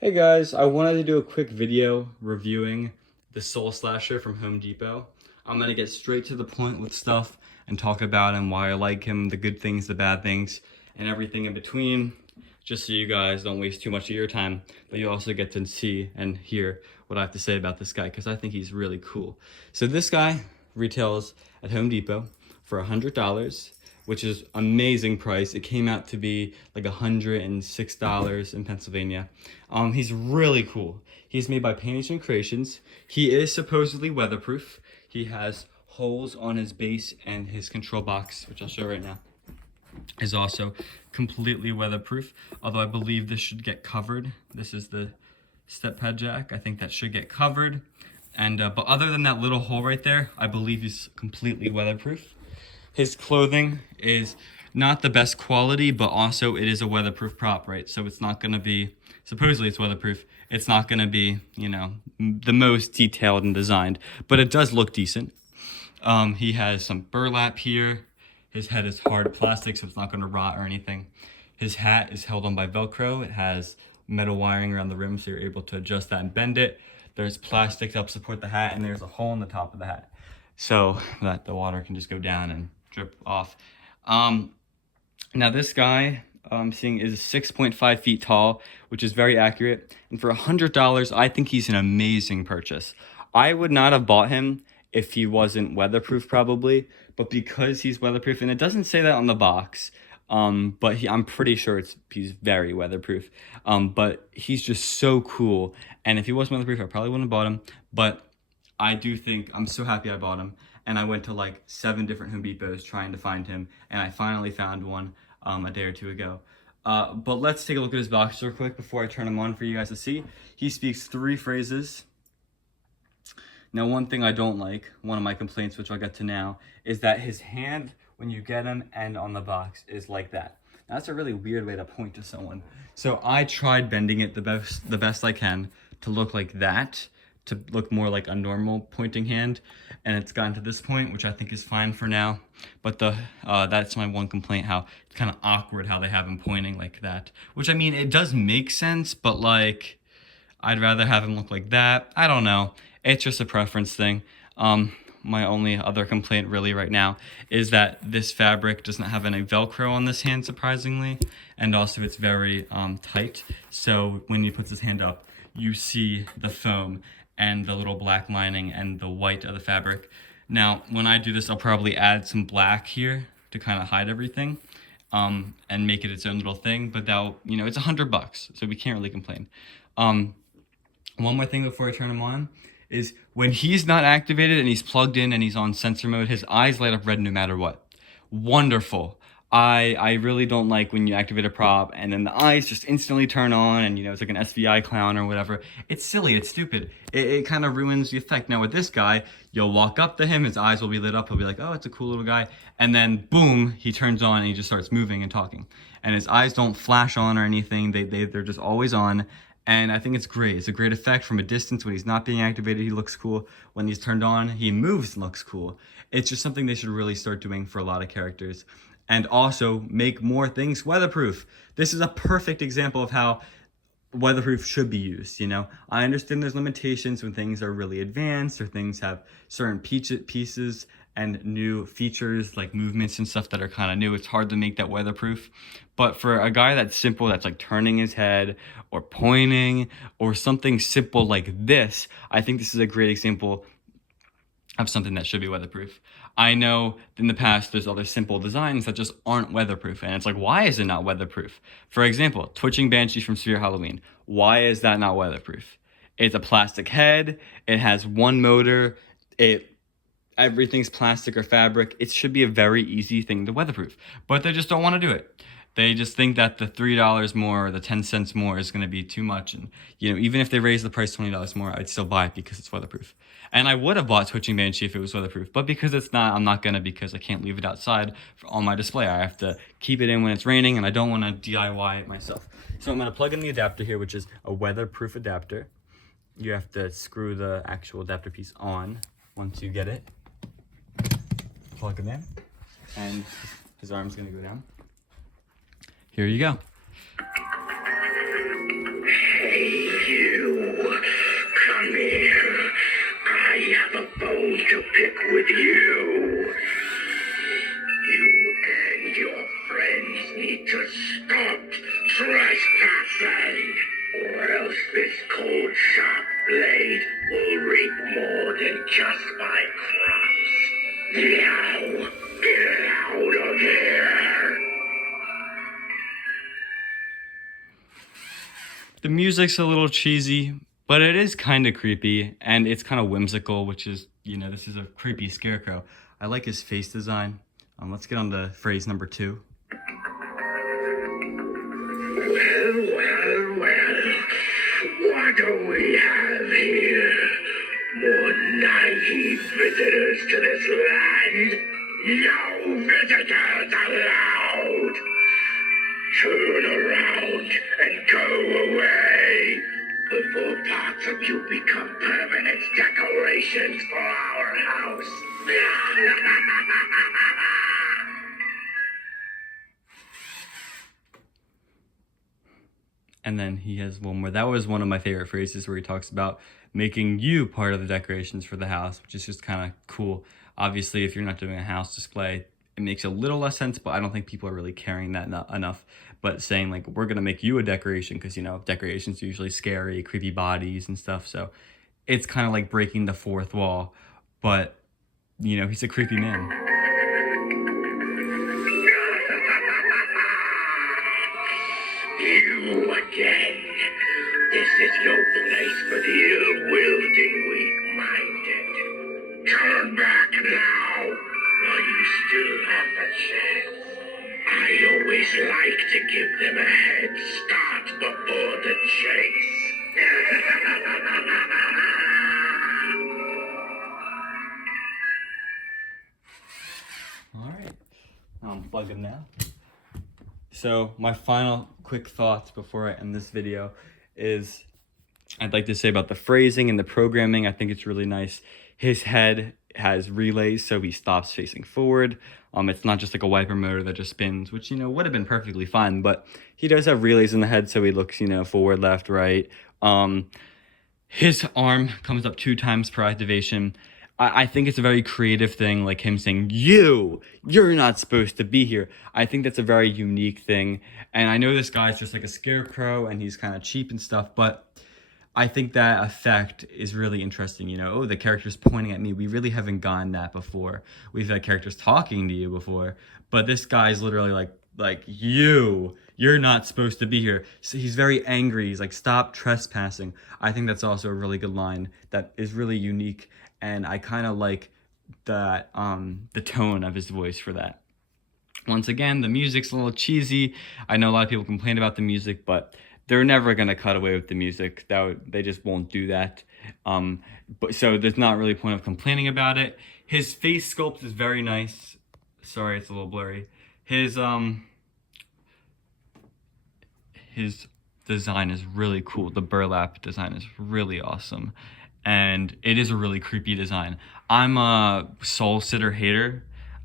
Hey guys, I wanted to do a quick video reviewing the Soul Slasher from Home Depot. I'm gonna get straight to the point with stuff and talk about him, why I like him, the good things, the bad things, and everything in between, just so you guys don't waste too much of your time, but you also get to see and hear what I have to say about this guy, because I think he's really cool. So this guy retails at Home Depot for $100, which is amazing price. It came out to be like $106 in Pennsylvania. He's really cool. He's made by Painting Creations. He is supposedly weatherproof. He has holes on his base, and his control box, which I'll show right now, is also completely weatherproof. Although I believe this should get covered. This is the step pad jack. I think that should get covered. And but other than that little hole right there, I believe he's completely weatherproof. His clothing is not the best quality, but also it is a weatherproof prop, right? So it's not gonna be, supposedly it's weatherproof. It's not gonna be, you know, the most detailed and designed, but it does look decent. He has some burlap here. His head is hard plastic, so it's not gonna rot or anything. His hat is held on by Velcro. It has metal wiring around the rim, so you're able to adjust that and bend it. There's plastic to help support the hat, and there's a hole in the top of the hat, so that the water can just go down and drip off. Now this guy I'm seeing is 6.5 feet tall, which is very accurate. And for $100, I think he's an amazing purchase. I would not have bought him if he wasn't weatherproof probably, but because he's weatherproof, and it doesn't say that on the box, but I'm pretty sure he's very weatherproof. But he's just so cool. And if he wasn't weatherproof, I probably wouldn't have bought him. But I do think I'm so happy I bought him. And I went to like 7 different Home Depots trying to find him, and I finally found one a day or two ago. But let's take a look at his box real quick before I turn him on for you guys to see. He speaks 3 phrases. Now, one thing I don't like, one of my complaints, which I'll get to now, is that his hand, when you get him and on the box, is like that. Now, that's a really weird way to point to someone. So I tried bending it the best I can to look like that, to look more like a normal pointing hand, and it's gotten to this point, which I think is fine for now. But that's my one complaint, how it's kind of awkward how they have him pointing like that. Which, I mean, it does make sense, but like, I'd rather have him look like that. I don't know. It's just a preference thing. My only other complaint really right now is that this fabric doesn't have any Velcro on this hand, surprisingly. And also it's very tight. So when he puts his hand up, you see the foam and the little black lining and the white of the fabric. Now, when I do this, I'll probably add some black here to kind of hide everything and make it its own little thing. But that'll, you know, it's $100, so we can't really complain. One more thing before I turn him on is when he's not activated and he's plugged in and he's on sensor mode, his eyes light up red no matter what. Wonderful. I really don't like when you activate a prop and then the eyes just instantly turn on and, you know, it's like an SVI clown or whatever. It's silly. It's stupid. It kind of ruins the effect. Now with this guy, you'll walk up to him, his eyes will be lit up. He'll be like, oh, it's a cool little guy. And then boom, he turns on and he just starts moving and talking. And his eyes don't flash on or anything. They're just always on. And I think it's great. It's a great effect from a distance. When he's not being activated, he looks cool. When he's turned on, he moves and looks cool. It's just something they should really start doing for a lot of characters. And also make more things weatherproof. This is a perfect example of how weatherproof should be used, you know? I understand there's limitations when things are really advanced or things have certain pieces and new features like movements and stuff that are kind of new. It's hard to make that weatherproof. But for a guy that's simple, that's like turning his head or pointing or something simple like this, I think this is a great example of something that should be weatherproof. I know in the past there's other simple designs that just aren't weatherproof, and it's like, why is it not weatherproof? For example, Twitching Banshee from Sphere Halloween. Why is that not weatherproof? It's a plastic head, it has one motor, everything's plastic or fabric. It should be a very easy thing to weatherproof, but they just don't want to do it. They just think that the $3 more or the 10 cents more is going to be too much. And, you know, even if they raise the price $20 more, I'd still buy it because it's weatherproof. And I would have bought Twitching Banshee if it was weatherproof. But because it's not, I'm not going to, because I can't leave it outside on my display. I have to keep it in when it's raining, and I don't want to DIY it myself. So I'm going to plug in the adapter here, which is a weatherproof adapter. You have to screw the actual adapter piece on once you get it. Plug it in. And his arm's going to go down. Here you go. This cold, sharp blade will reap more than just my crops. Now, get out of here! The music's a little cheesy, but it is kind of creepy, and it's kind of whimsical, which is, this is a creepy scarecrow. I like his face design. Let's get on to phrase number 2. Well, what do we have here? More naive visitors to this land? No visitors allowed! Turn around and go away before parts of you become permanent decorations for our house. And then he has one more. That was one of my favorite phrases where he talks about making you part of the decorations for the house, which is just kind of cool. Obviously, if you're not doing a house display, it makes a little less sense, but I don't think people are really carrying that enough. But saying like, we're going to make you a decoration because, decorations are usually scary, creepy bodies and stuff. So it's kind of like breaking the fourth wall. But, he's a creepy man. You again. This is no place for the ill-willed weak-minded. Turn back now, while you still have a chance. I always like to give them a head start before the chase. Alright, I'll unplug him now. So my final quick thoughts before I end this video is I'd like to say about the phrasing and the programming. I think it's really nice. His head has relays, so he stops facing forward. It's not just like a wiper motor that just spins, which, would have been perfectly fine, but he does have relays in the head, so he looks, forward, left, right. His arm comes up 2 times per activation. I think it's a very creative thing, like him saying, you're not supposed to be here. I think that's a very unique thing. And I know this guy's just like a scarecrow and he's kind of cheap and stuff, but I think that effect is really interesting. The character's pointing at me. We really haven't gotten that before. We've had characters talking to you before, but this guy's literally like you're not supposed to be here. So he's very angry. He's like, stop trespassing. I think that's also a really good line that is really unique. And I kind of like that, the tone of his voice for that. Once again, the music's a little cheesy. I know a lot of people complain about the music, but they're never going to cut away with the music. They just won't do that. But so there's not really a point of complaining about it. His face sculpt is very nice. Sorry, it's a little blurry. His design is really cool. The burlap design is really awesome. And it is a really creepy design. I'm a Soul Sitter hater.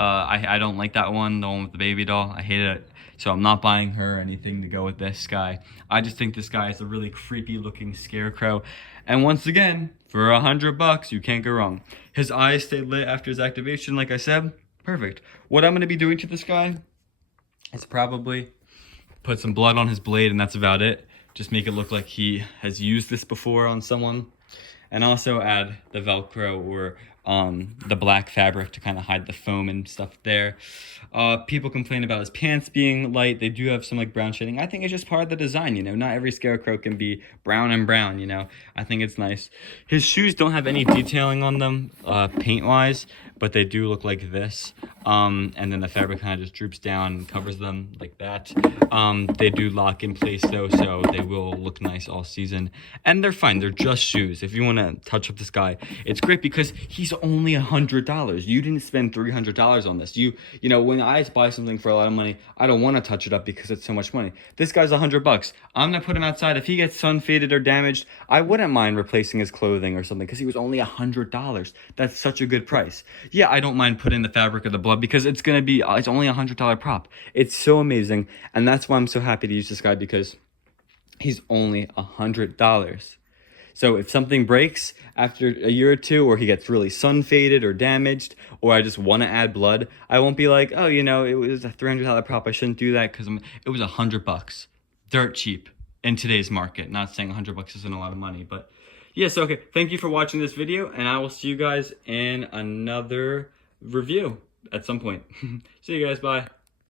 I don't like that one, the one with the baby doll. I hate it. So I'm not buying her anything to go with this guy. I just think this guy is a really creepy looking scarecrow. And once again, for $100, you can't go wrong. His eyes stay lit after his activation, like I said. Perfect. What I'm going to be doing to this guy is probably put some blood on his blade, and that's about it. Just make it look like he has used this before on someone. And also add the Velcro or the black fabric to kind of hide the foam and stuff there. People complain about his pants being light. They do have some like brown shading. I think it's just part of the design, Not every scarecrow can be brown and brown, I think it's nice. His shoes don't have any detailing on them, paint-wise, but they do look like this. And then the fabric kind of just droops down and covers them like that. They do lock in place though, so they will look nice all season. And they're fine. They're just shoes. If you want to touch up this guy, it's great because he's only $100. You didn't spend $300 on this. When I buy something for a lot of money, I don't want to touch it up because it's so much money. This guy's $100. I'm gonna put him outside. If he gets sun faded or damaged, I wouldn't mind replacing his clothing or something because he was only $100. That's such a good price. Yeah, I don't mind putting the fabric or the blood because it's only $100 prop. It's so amazing, and that's why I'm so happy to use this guy because he's only $100. So if something breaks after a year or two, or he gets really sun faded or damaged, or I just want to add blood, I won't be like, oh, it was a $300 prop. I shouldn't do that because it was $100. Dirt cheap. in today's market. Not saying $100 isn't a lot of money, but yes, okay. Thank you for watching this video, and I will see you guys in another review at some point. See you guys, bye.